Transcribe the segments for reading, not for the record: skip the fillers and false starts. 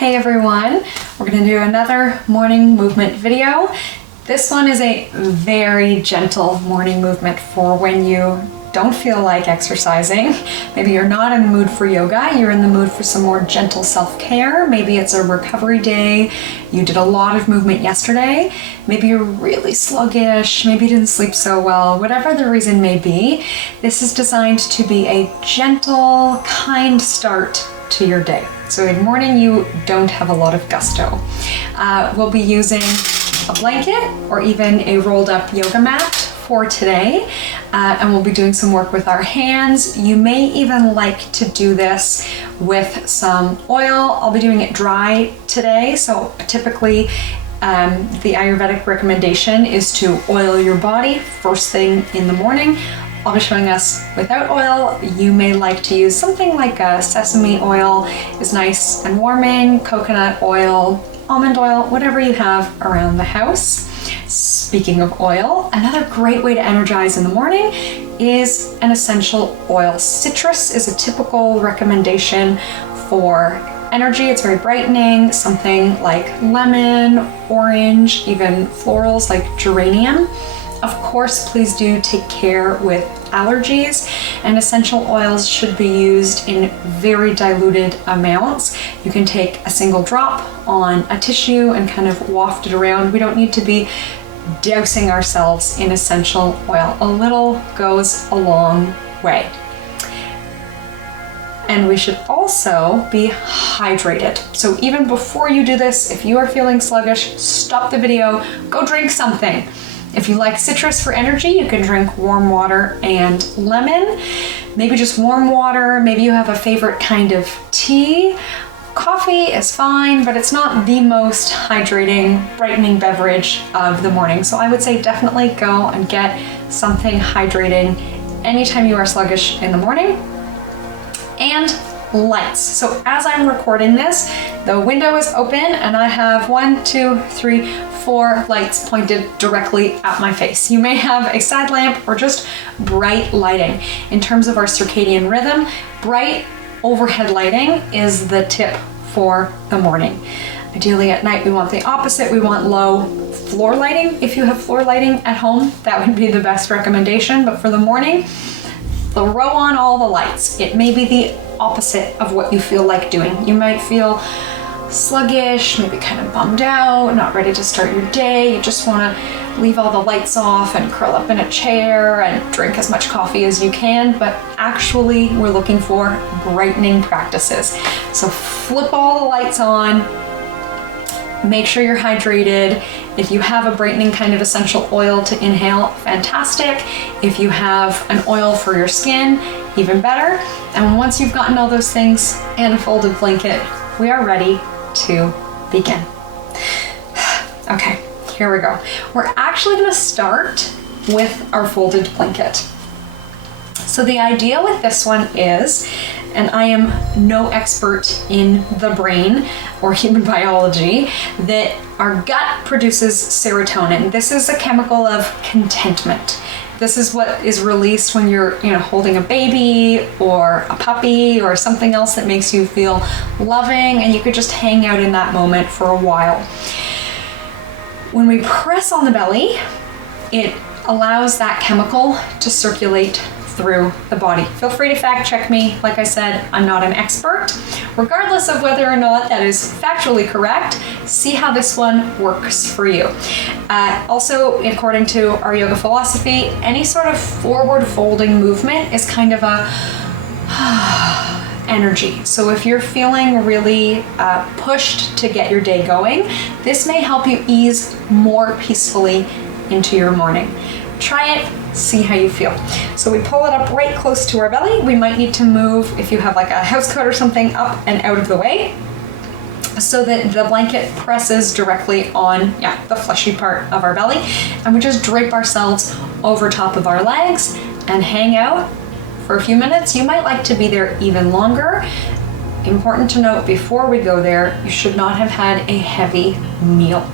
Hey everyone, we're going to do another morning movement video. This one is a very gentle morning movement for when you don't feel like exercising. Maybe you're not in the mood for yoga, you're in the mood for some more gentle self-care. Maybe it's a recovery day, you did a lot of movement yesterday. Maybe you're really sluggish, maybe you didn't sleep so well, whatever the reason may be. This is designed to be a gentle, kind start to your day. So in the morning you don't have a lot of gusto. We'll be using a blanket or even a rolled up yoga mat for today, and we'll be doing some work with our hands. You may even like to do this with some oil. I'll be doing it dry today, so typically the Ayurvedic recommendation is to oil your body first thing in the morning. I'll be showing us without oil. You may like to use something like a sesame oil, is nice and warming, coconut oil, almond oil, whatever you have around the house. Speaking of oil, another great way to energize in the morning is an essential oil. Citrus is a typical recommendation for energy. It's very brightening, something like lemon, orange, even florals like geranium. Of course, please do take care with allergies, and essential oils should be used in very diluted amounts. You can take a single drop on a tissue and kind of waft it around. We don't need to be dousing ourselves in essential oil. A little goes a long way. And we should also be hydrated. So even before you do this, if you are feeling sluggish, stop the video, go drink something. If you like citrus for energy, you can drink warm water and lemon. Maybe just warm water. Maybe you have a favorite kind of tea. Coffee is fine, but it's not the most hydrating, brightening beverage of the morning. So I would say definitely go and get something hydrating anytime you are sluggish in the morning. And lights. So as I'm recording this, the window is open and I have 4 lights pointed directly at my face. You may have a side lamp or just bright lighting. In terms of our circadian rhythm, bright overhead lighting is the tip for the morning. Ideally at night we want the opposite. We want low floor lighting. If you have floor lighting at home, that would be the best recommendation. But for the morning, throw on all the lights. It may be the opposite of what you feel like doing. You might feel sluggish, maybe kind of bummed out, not ready to start your day. You just want to leave all the lights off and curl up in a chair and drink as much coffee as you can, but actually we're looking for brightening practices. So flip all the lights on, make sure you're hydrated. If you have a brightening kind of essential oil to inhale, fantastic. If you have an oil for your skin, even better. And once you've gotten all those things and a folded blanket, we are ready to begin. Okay, here we go. We're actually going to start with our folded blanket. So the idea with this one is, and I am no expert in the brain or human biology, that our gut produces serotonin. This is a chemical of contentment. This is what is released when you're, holding a baby or a puppy or something else that makes you feel loving, and you could just hang out in that moment for a while. When we press on the belly, it allows that chemical to circulate through the body. Feel free to fact check me. Like I said, I'm not an expert. Regardless of whether or not that is factually correct, see how this one works for you. Also, according to our yoga philosophy, any sort of forward folding movement is kind of a energy. So if you're feeling really pushed to get your day going, this may help you ease more peacefully into your morning. Try it, see how you feel. So we pull it up right close to our belly. We might need to move, if you have like a house coat or something, up and out of the way so that the blanket presses directly on the fleshy part of our belly. And we just drape ourselves over top of our legs and hang out for a few minutes. You might like to be there even longer. Important to note, before we go there, you should not have had a heavy meal.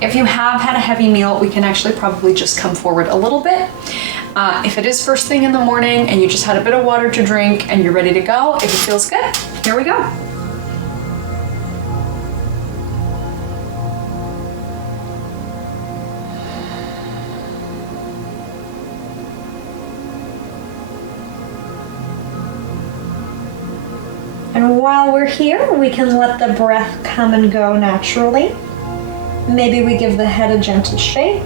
If you have had a heavy meal, we can actually probably just come forward a little bit. If it is first thing in the morning and you just had a bit of water to drink and you're ready to go, if it feels good, here we go. while we're here, we can let the breath come and go naturally. Maybe we give the head a gentle shake.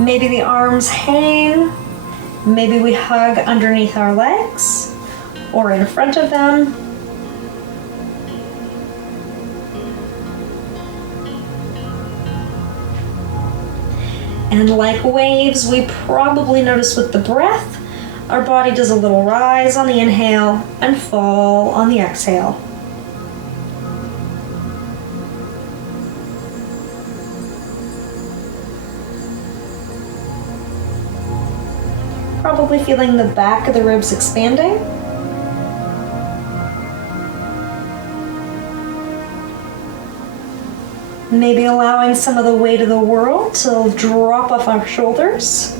Maybe the arms hang. Maybe we hug underneath our legs or in front of them. And like waves, we probably notice with the breath, our body does a little rise on the inhale and fall on the exhale. Probably feeling the back of the ribs expanding. Maybe allowing some of the weight of the world to drop off our shoulders.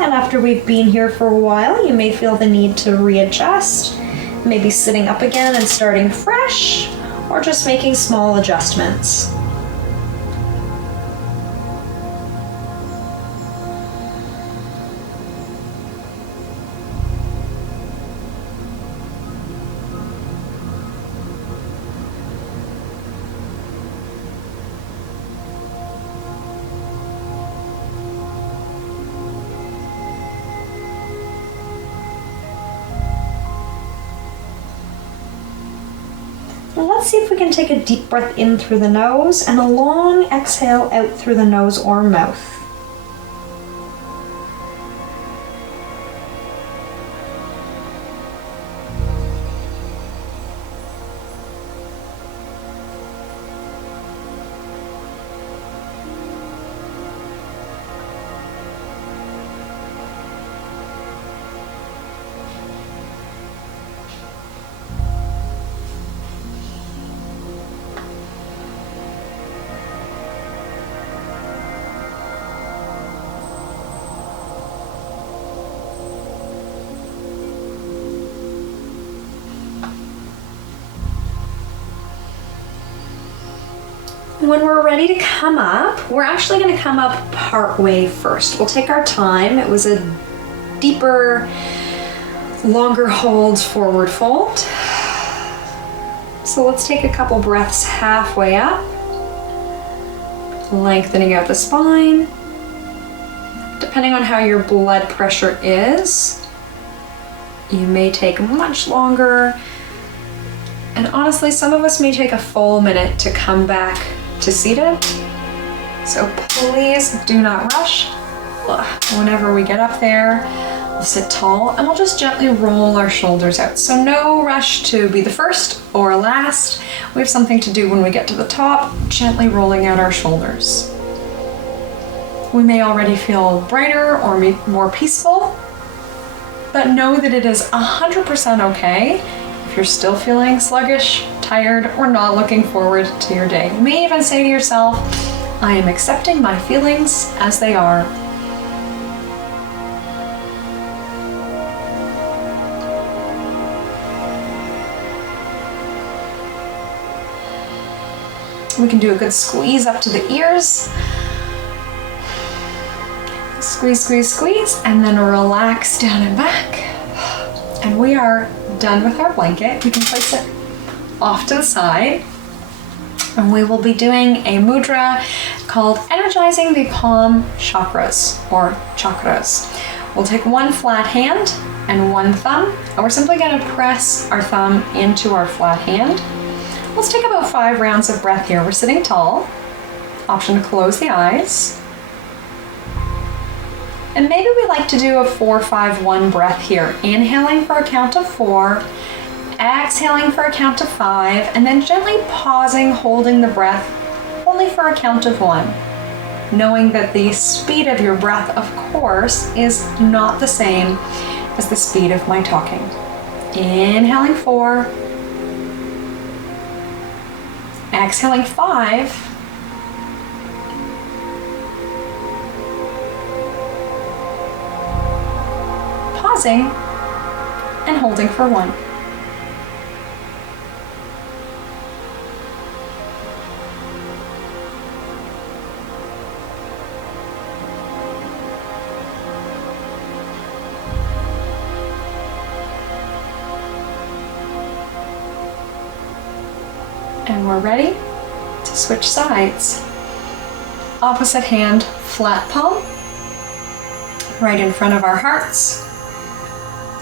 And after we've been here for a while, you may feel the need to readjust, maybe sitting up again and starting fresh, or just making small adjustments. Let's see if we can take a deep breath in through the nose and a long exhale out through the nose or mouth. When we're ready to come up, we're actually going to come up part way first. We'll take our time. It was a deeper, longer hold, forward fold. So let's take a couple breaths halfway up, lengthening out the spine. Depending on how your blood pressure is, you may take much longer. And honestly, some of us may take a full minute to come back to seated. So please do not rush. Whenever we get up there, we'll sit tall and we'll just gently roll our shoulders out. So no rush to be the first or last. We have something to do when we get to the top, gently rolling out our shoulders. We may already feel brighter or more peaceful, but know that it is 100% okay if you're still feeling sluggish, tired, or not looking forward to your day. You may even say to yourself, I am accepting my feelings as they are. We can do a good squeeze up to the ears. Squeeze, squeeze, squeeze, and then relax down and back. And we are done with our blanket. We can place it off to the side. And we will be doing a mudra called Energizing the Palm Chakras, or Chakras. We'll take one flat hand and one thumb, and we're simply going to press our thumb into our flat hand. Let's take about 5 rounds of breath here. We're sitting tall. Option to close the eyes. And maybe we like to do a 4-5-1 breath here. Inhaling for a count of 4, exhaling for a count of 5, and then gently pausing, holding the breath only for a count of 1. Knowing that the speed of your breath, of course, is not the same as the speed of my talking. Inhaling 4. Exhaling 5. Pausing and holding for 1. And we're ready to switch sides. Opposite hand, flat palm, right in front of our hearts,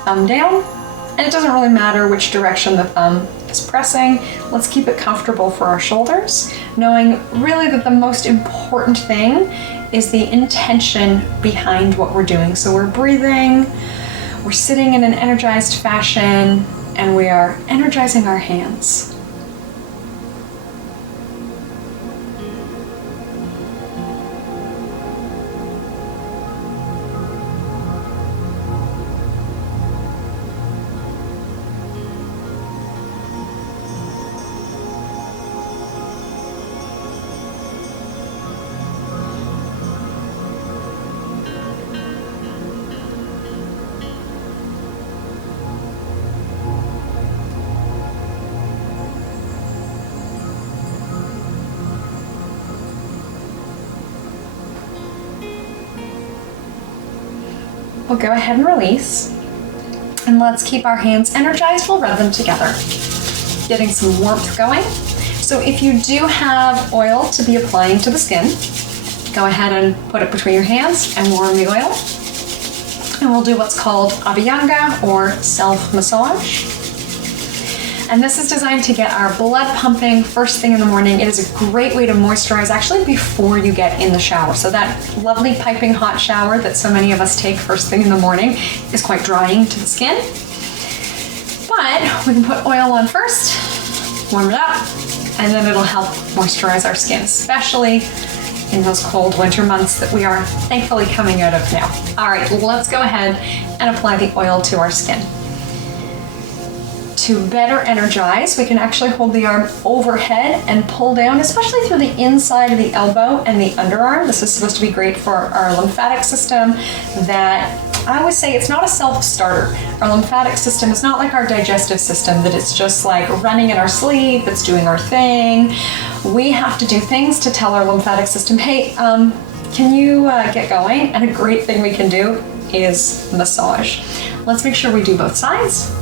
thumb down, and it doesn't really matter which direction the thumb is pressing. Let's keep it comfortable for our shoulders, knowing really that the most important thing is the intention behind what we're doing. So we're breathing, we're sitting in an energized fashion, and we are energizing our hands. We'll go ahead and release, and let's keep our hands energized. We'll rub them together, getting some warmth going. So if you do have oil to be applying to the skin, go ahead and put it between your hands and warm the oil. And we'll do what's called abhyanga, or self-massage. And this is designed to get our blood pumping first thing in the morning. It is a great way to moisturize actually before you get in the shower. So that lovely piping hot shower that so many of us take first thing in the morning is quite drying to the skin. But we can put oil on first, warm it up, and then it'll help moisturize our skin, especially in those cold winter months that we are thankfully coming out of now. All right, let's go ahead and apply the oil to our skin. To better energize, we can actually hold the arm overhead and pull down, especially through the inside of the elbow and the underarm. This is supposed to be great for our lymphatic system. That I always say it's not a self-starter. Our lymphatic system is not like our digestive system, that it's just like running in our sleep, it's doing our thing. We have to do things to tell our lymphatic system, hey, can you get going? And a great thing we can do is massage. Let's make sure we do both sides.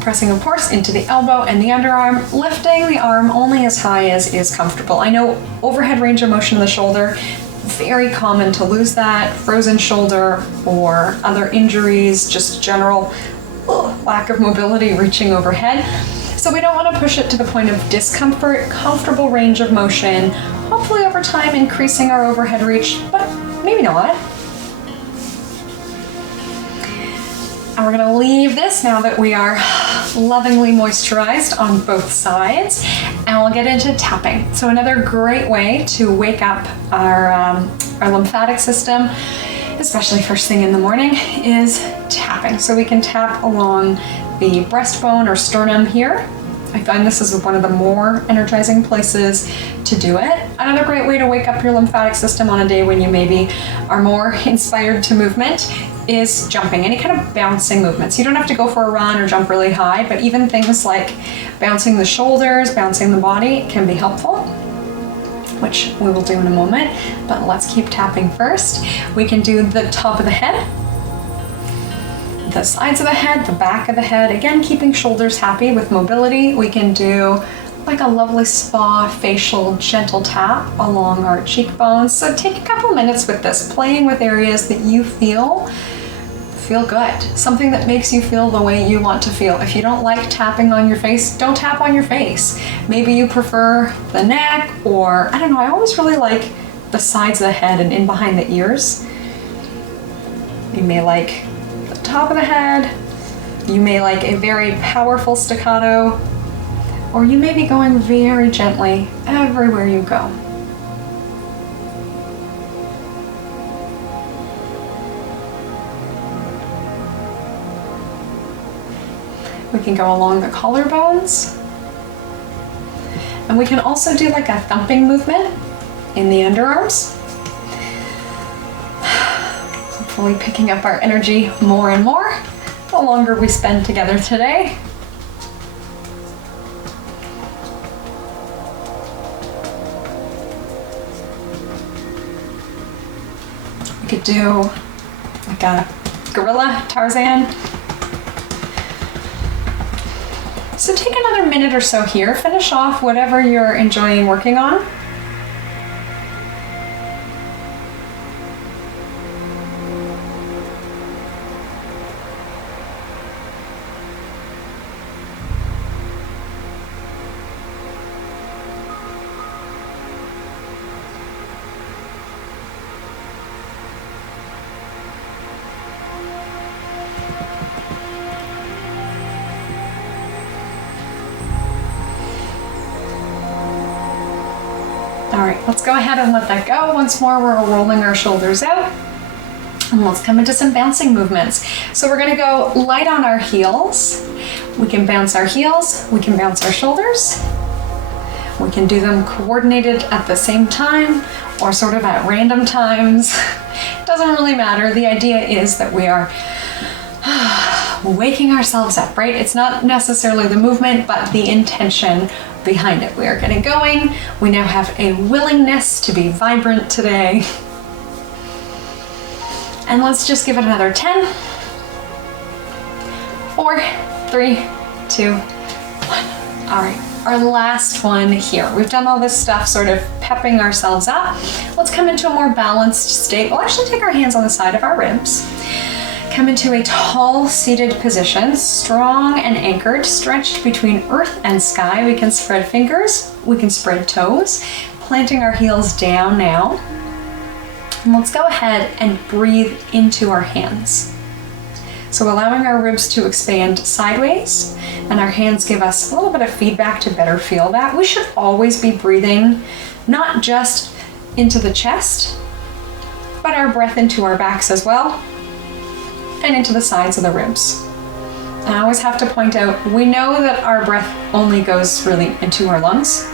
Pressing, of course, into the elbow and the underarm, lifting the arm only as high as is comfortable. I know overhead range of motion in the shoulder, very common to lose that, frozen shoulder or other injuries, just general lack of mobility reaching overhead. So we don't want to push it to the point of discomfort, comfortable range of motion, hopefully over time increasing our overhead reach, but maybe not. And we're gonna leave this now that we are lovingly moisturized on both sides, and we'll get into tapping. So another great way to wake up our lymphatic system, especially first thing in the morning, is tapping. So we can tap along the breastbone or sternum here. I find this is one of the more energizing places to do it. Another great way to wake up your lymphatic system on a day when you maybe are more inspired to movement is jumping, any kind of bouncing movements. You don't have to go for a run or jump really high, but even things like bouncing the shoulders, bouncing the body can be helpful, which we will do in a moment, but let's keep tapping first. We can do the top of the head, the sides of the head, the back of the head, again, keeping shoulders happy with mobility. We can do like a lovely spa facial gentle tap along our cheekbones. So take a couple minutes with this, playing with areas that you feel good, something that makes you feel the way you want to feel. If you don't like tapping on your face, don't tap on your face. Maybe you prefer the neck, or I don't know, I always really like the sides of the head and in behind the ears. You may like the top of the head, you may like a very powerful staccato, or you may be going very gently everywhere you go. We can go along the collarbones. And we can also do like a thumping movement in the underarms. Hopefully picking up our energy more and more the longer we spend together today. We could do like a gorilla Tarzan. So take another minute or so here, finish off whatever you're enjoying working on. All right, let's go ahead and let that go. Once more, we're rolling our shoulders out. And let's come into some bouncing movements. So we're gonna go light on our heels. We can bounce our heels, we can bounce our shoulders. We can do them coordinated at the same time or sort of at random times. It doesn't really matter. The idea is that we are waking ourselves up, right? It's not necessarily the movement, but the intention behind it. We are getting going. We now have a willingness to be vibrant today. And let's just give it another 10, 4, 3, 2, 1. All right, our last one here. We've done all this stuff sort of pepping ourselves up. Let's come into a more balanced state. We'll actually take our hands on the side of our ribs. Come into a tall seated position, strong and anchored, stretched between earth and sky. We can spread fingers, we can spread toes, planting our heels down now. And let's go ahead and breathe into our hands. So allowing our ribs to expand sideways, and our hands give us a little bit of feedback to better feel that. We should always be breathing, not just into the chest, but our breath into our backs as well, and into the sides of the ribs. And I always have to point out, we know that our breath only goes really into our lungs,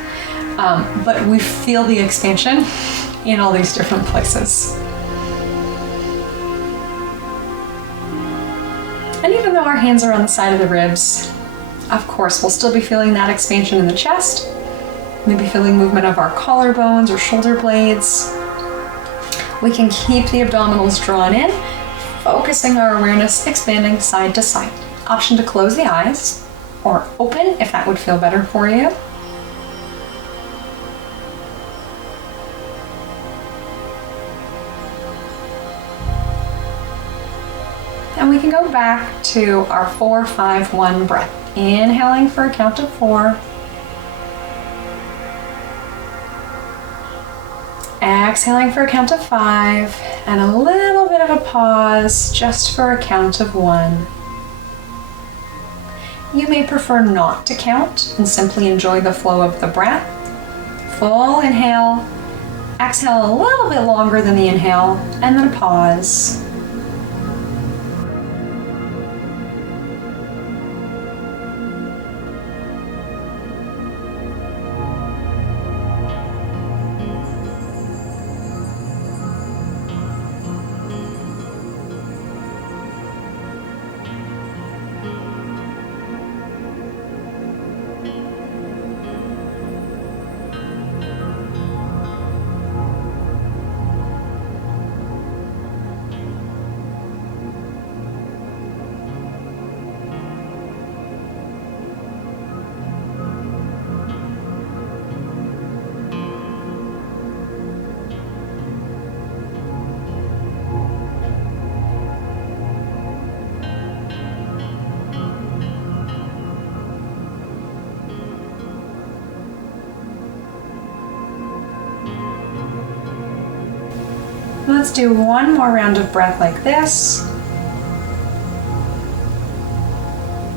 but we feel the expansion in all these different places. And even though our hands are on the side of the ribs, of course, we'll still be feeling that expansion in the chest, maybe feeling movement of our collarbones or shoulder blades. We can keep the abdominals drawn in, focusing our awareness, expanding side to side. Option to close the eyes or open if that would feel better for you. And we can go back to our 4-5-1 breath. Inhaling for a count of 4. Exhaling for a count of 5, and a little bit of a pause just for a count of 1. You may prefer not to count and simply enjoy the flow of the breath. Full inhale, exhale a little bit longer than the inhale, and then a pause. Let's do one more round of breath like this.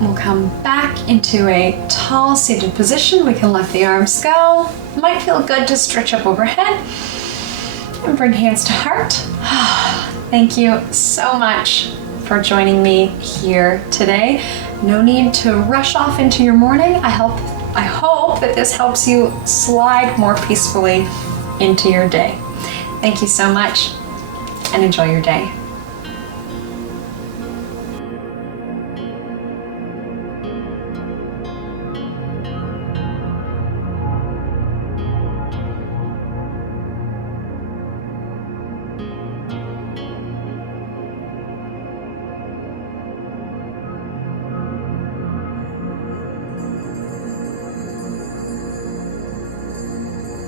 We'll come back into a tall seated position. We can let the arms go. Might feel good to stretch up overhead and bring hands to heart. Thank you so much for joining me here today. No need to rush off into your morning. I hope that this helps you slide more peacefully into your day. Thank you so much, and enjoy your day.